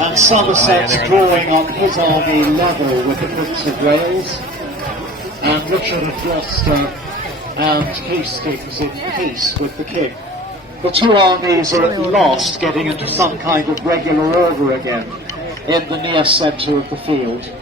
And Somerset's drawing on his army level with the Prince of Wales, and Richard of Gloucester and Hastings in peace with the King. The two armies are at last getting into some kind of regular order again in the near centre of the field.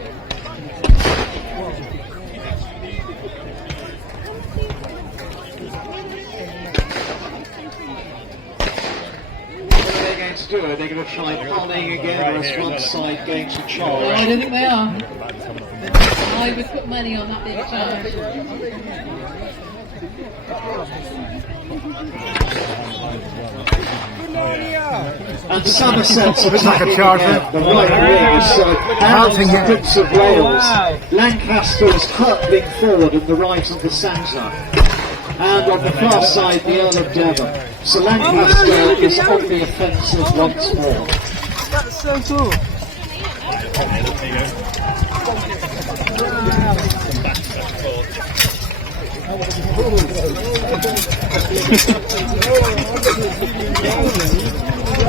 Do it. They're going to try punning again, or is one side going to charge? I don't think they are. I would put money on that big charge. And Somerset's attacking again. The right wing is out the Prince of Wales. Lancaster is hurtling forward in the right of the centre. And on the far side, the Earl of Devon. So Lancaster is on the offensive once more. That's so cool.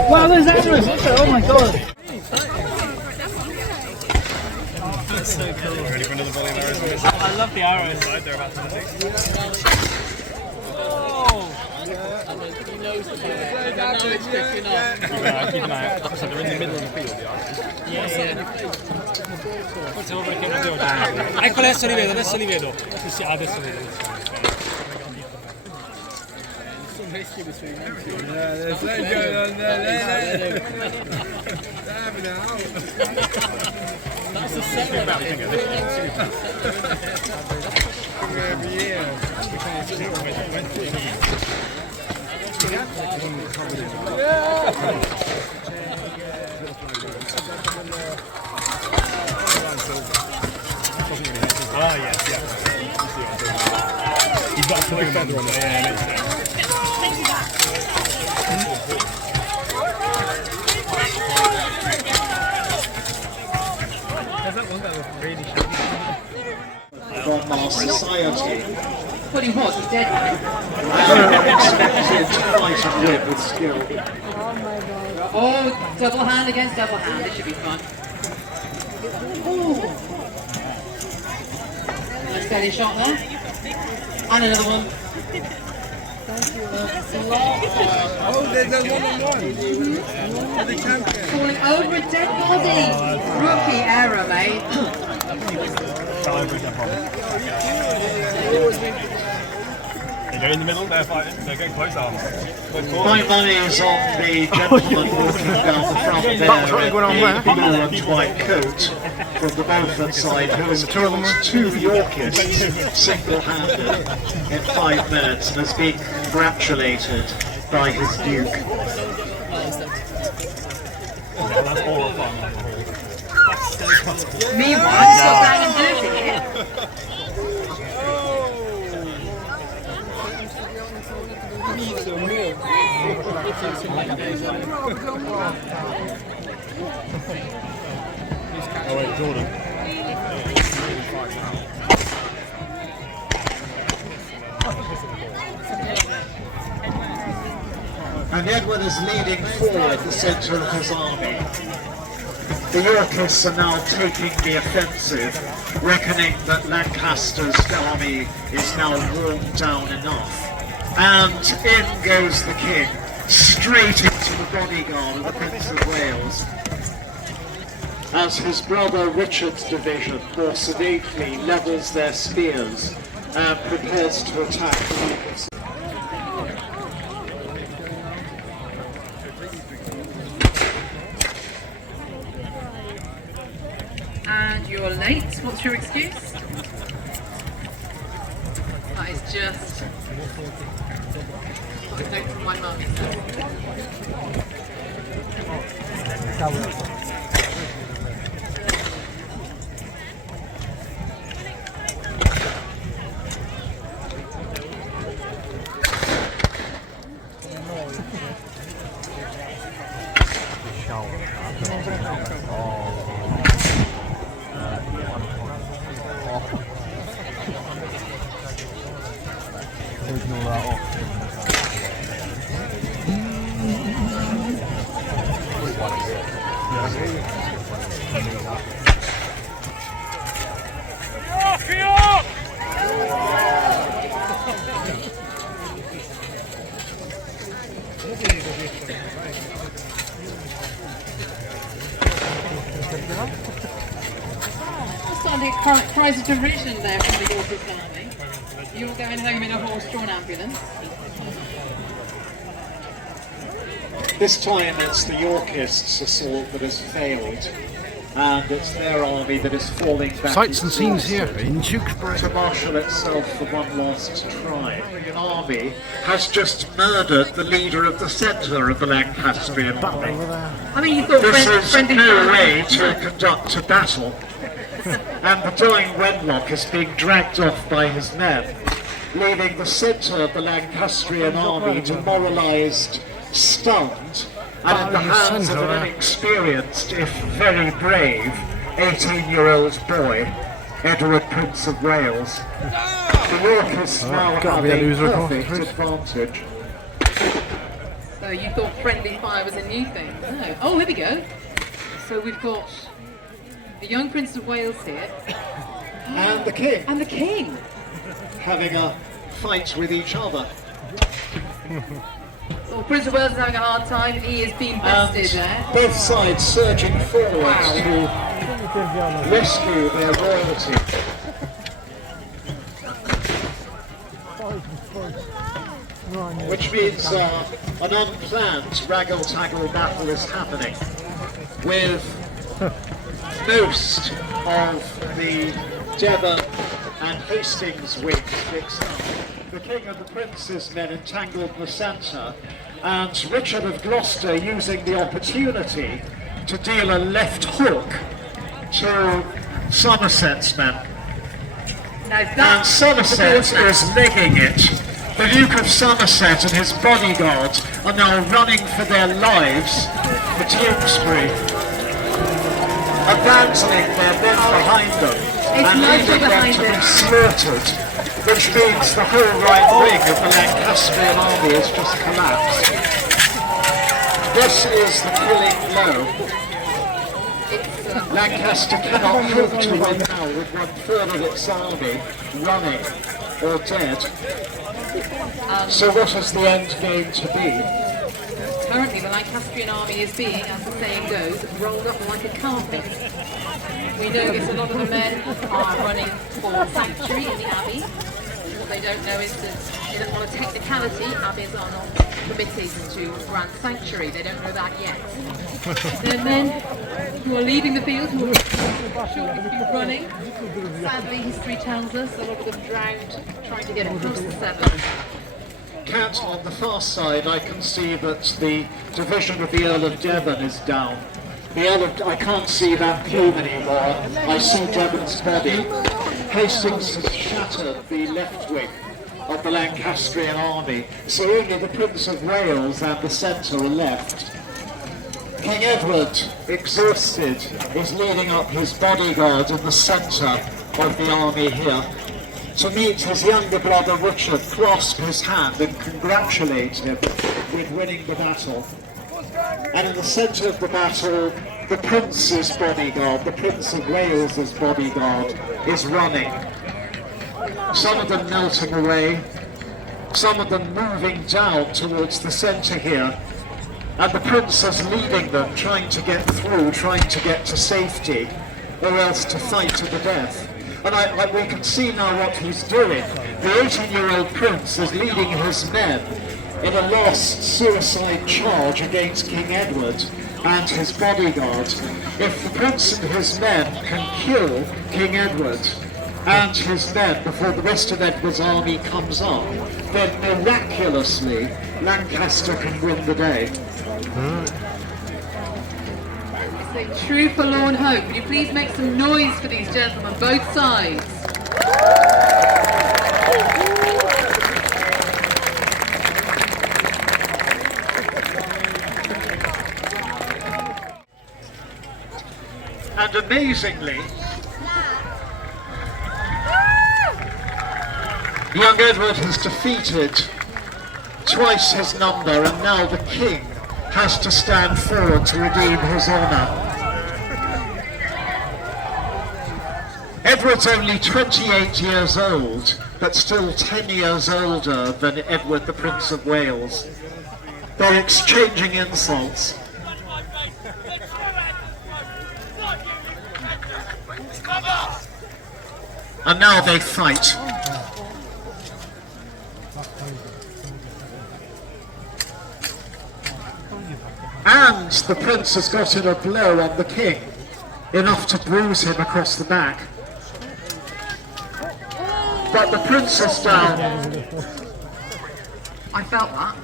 Wow, there's arrows. Oh my god. That's so cool. Ready for another volley of arrows? I love the arrows. They're about to keep an eye out. So they're in the middle of the field, the arrows. Forse non perché non devo giocare. Ecco, adesso li vedo, adesso li vedo. Sì, adesso li vedo. That's the second about it. Oh, yes, yeah. He's got a blue feather on it. Yeah, it makes sense. There's that one that was really shiny. From our society. Well, he was, he's dead now. Expected to fight and win with skill. Oh, double hand against double hand, this should be fun. Ooh. Nice steady shot there. And another one. Oh, there's a one-on-one. The champion. Falling over a dead body. Rookie error, mate. They're in the middle, they're fighting, they're getting close arms. My money is on the gentleman walking down the front there in the blue and white coat from the Beaufort side, who has killed two Yorkists single-handed in 5 minutes and has been congratulated by his Duke. Meanwhile, he's got down and dirty here. Oh wait, Jordan. And Edward is leading forward the centre of his army. The Yorkists are now taking the offensive, reckoning that Lancaster's army is now worn down enough. And in goes the King, straight into the bodyguard of the Prince of Wales, as his brother Richard's division more sedately levels their spears and prepares to attack the Yorkists. And you're late. What's your excuse? That is just... Got a note from my mum. Starting to cries of derision there from the Yorkist army. You're going home in a horse-drawn ambulance. This time it's the Yorkists' assault that has failed, and it's their army that is falling back. Sights and scenes here in Tewkesbury. To marshal itself for one last try. The army has just murdered the leader of the centre of the Lancastrian army. I mean, you thought This is friendly no fire. way to conduct a battle, and the dying Wenlock is being dragged off by his men, leaving the centre of the Lancastrian army demoralised, stunned, and in the hands of an inexperienced, if very brave, 18-year-old boy, Edward, Prince of Wales. The Yorkists now have gotta be a a loser, perfect Chris. advantage. So you thought friendly fire was a new thing? No. Oh, here we go. So we've got the young Prince of Wales here, And the king and the King. having a fight with each other. Well, Prince of Wales is having a hard time. He is being bested there. And both sides surging forward Wow. to rescue their royalty. Which means an unplanned raggle-taggle battle is happening, with most of the Devon and Hastings wings mixed up. The King and the Prince's men entangled in the centre, and Richard of Gloucester using the opportunity to deal a left hook to Somerset's men. Now And that's Somerset is legging it. The Duke of Somerset and his bodyguard are now running for their lives for Tewkesbury, abandoning their men behind them and Nigel leaving them behind to be them. slaughtered, which means the whole right wing of the Lancastrian army has just collapsed. This is the killing blow. Lancaster cannot hope to win now with one third of its army running or dead. So what is the end game to be? currently the Lancastrian army is being, as the saying goes, rolled up like a carpet. We know this, a lot of the men are running for sanctuary in the abbey. What they don't know is that, on a technicality, abbeys are not permitted to grant sanctuary. They don't know that yet. There are men who are leaving the field, who are shortly to be running. Sadly, history tells us a lot of them drowned trying to get across the Severn. Cat, on the far side, I can see that the division of the Earl of Devon is down. The Earl of, I can't see that plume anymore. I see Devon's body. Hastings has shattered the left wing of the Lancastrian army, so only the Prince of Wales and the centre are left. King Edward, exhausted, is leading up his bodyguard in the centre of the army here. To meet his younger brother Richard, clasp his hand and congratulate him with winning the battle. And in the centre of the battle, the Prince's bodyguard, the Prince of Wales's bodyguard, is running. Some of them melting away, some of them moving down towards the centre here, and the Prince is leading them, trying to get through, trying to get to safety, or else to fight to the death. And we can see now what he's doing. The 18-year-old Prince is leading his men in a last suicide charge against King Edward and his bodyguard. If the Prince and his men can kill King Edward and his men before the rest of Edward's army comes up, then miraculously Lancaster can win the day. It's a true forlorn hope. Will you please make some noise for these gentlemen, both sides? And amazingly, young Edward has defeated twice his number, and now the king has to stand forward to redeem his honour. Edward's only 28 years old, but still 10 years older than Edward the Prince of Wales. They're exchanging insults. And now they fight. And the prince has got in a blow on the king, enough to bruise him across the back. But the prince is down. I felt that.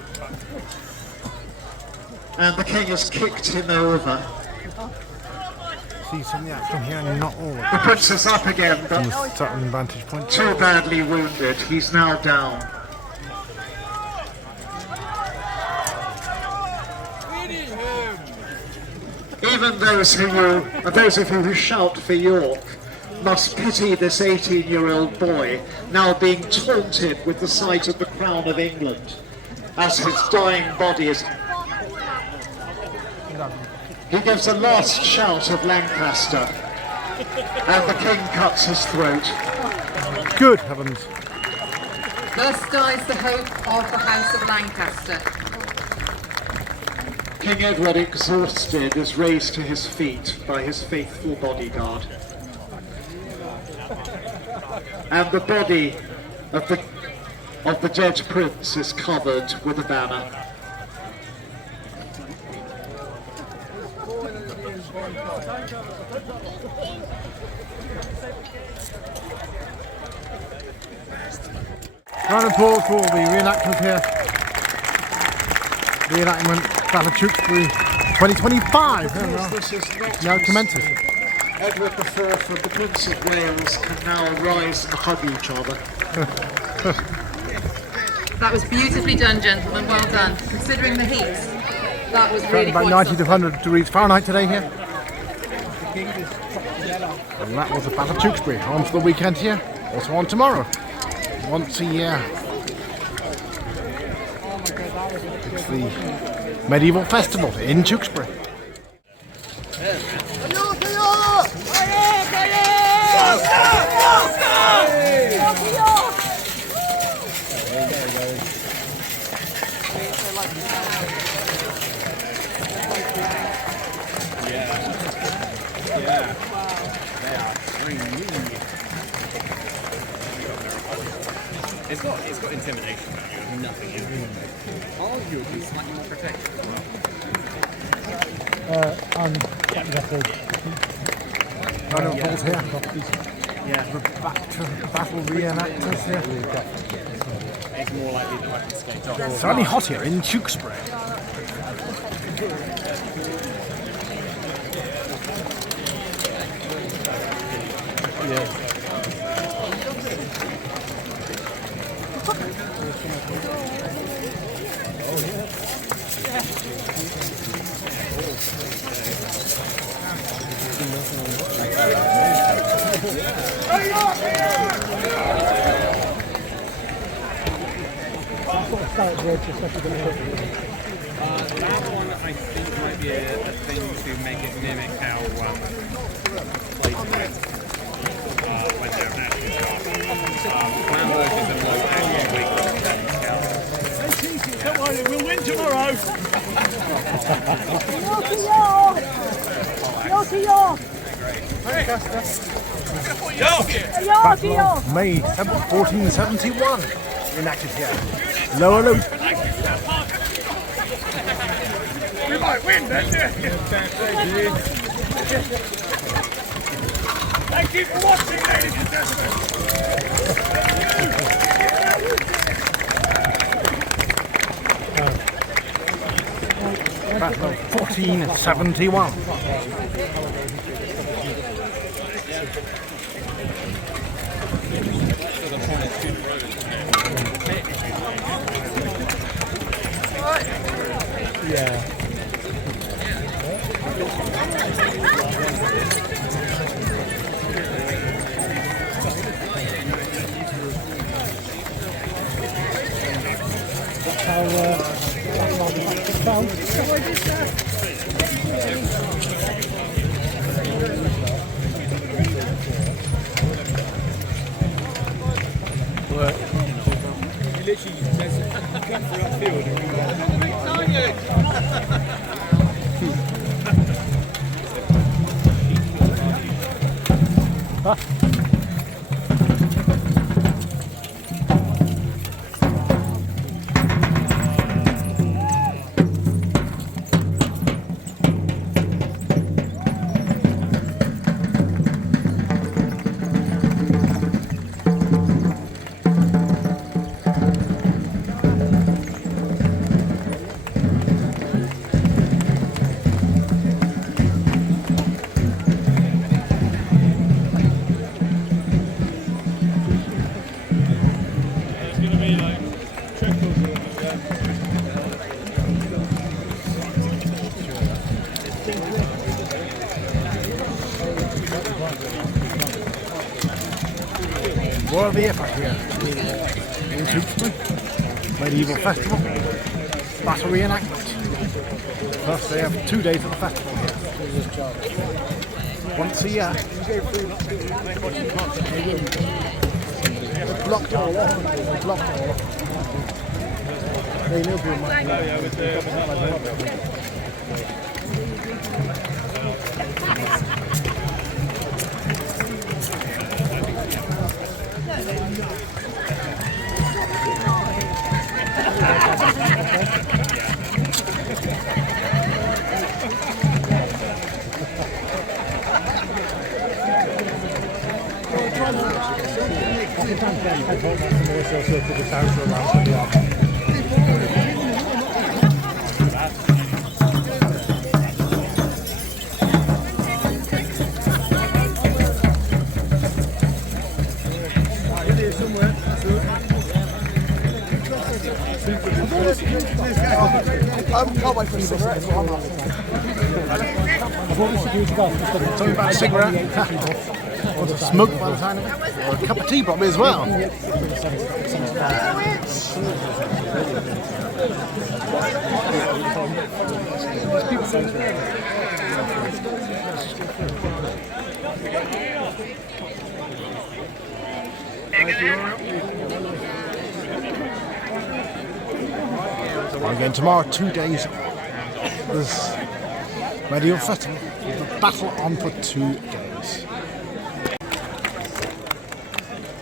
And the king has kicked him over. See some of the action here, and not all of The prince is up again, from but a certain vantage point. too badly wounded. He's now down. Even those of you who shout for York must pity this 18-year-old boy now being taunted with the sight of the crown of England as his dying body is... He gives a last shout of Lancaster, and the king cuts his throat. Good heavens. Thus dies the hope of the House of Lancaster. King Edward, exhausted, is raised to his feet by his faithful bodyguard. And the body of the dead prince is covered with a banner. Round of applause for the reenactment here. Reenactment, Battle of Tewkesbury 2025. This is not Now commences. Edward IV and the Prince of Wales can now rise and hug each other. That was beautifully done, gentlemen. Well done. Considering the heat, that was really About quite 90 to something. 100 degrees Fahrenheit today here. And that was the Battle of Tewkesbury. On for the weekend here. Also on tomorrow. Once a year. It's the medieval festival in Tewkesbury. It's got intimidation value, nothing in. Arguably slightly more protected. Round of applause here. We're back to the battle reenactors here. It's more likely that I can skate off. It's certainly hot here in Tewkesbury. That one I think might be a thing to make it mimic how plates went when they're actually shot. Plan versions are more actually weak. Don't worry, we'll win tomorrow! Battle of May 7th, 1471. Enacted here. Lower Loop. We might win then, Thank you for watching, ladies and gentlemen. Battle of 1471. What are the effort here? In Tewkesbury, medieval festival, battle reenactment. Plus they have 2 days of the festival here. Once a year. It's blocked all off. It's blocked all off. They know who might can't wait for a cigarette. Talking about a cigarette, or a smoke by the time of it, or a cup of tea probably as well. And again tomorrow, 2 days. This medieval festival, the battle on for 2 days.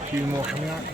A few more coming out.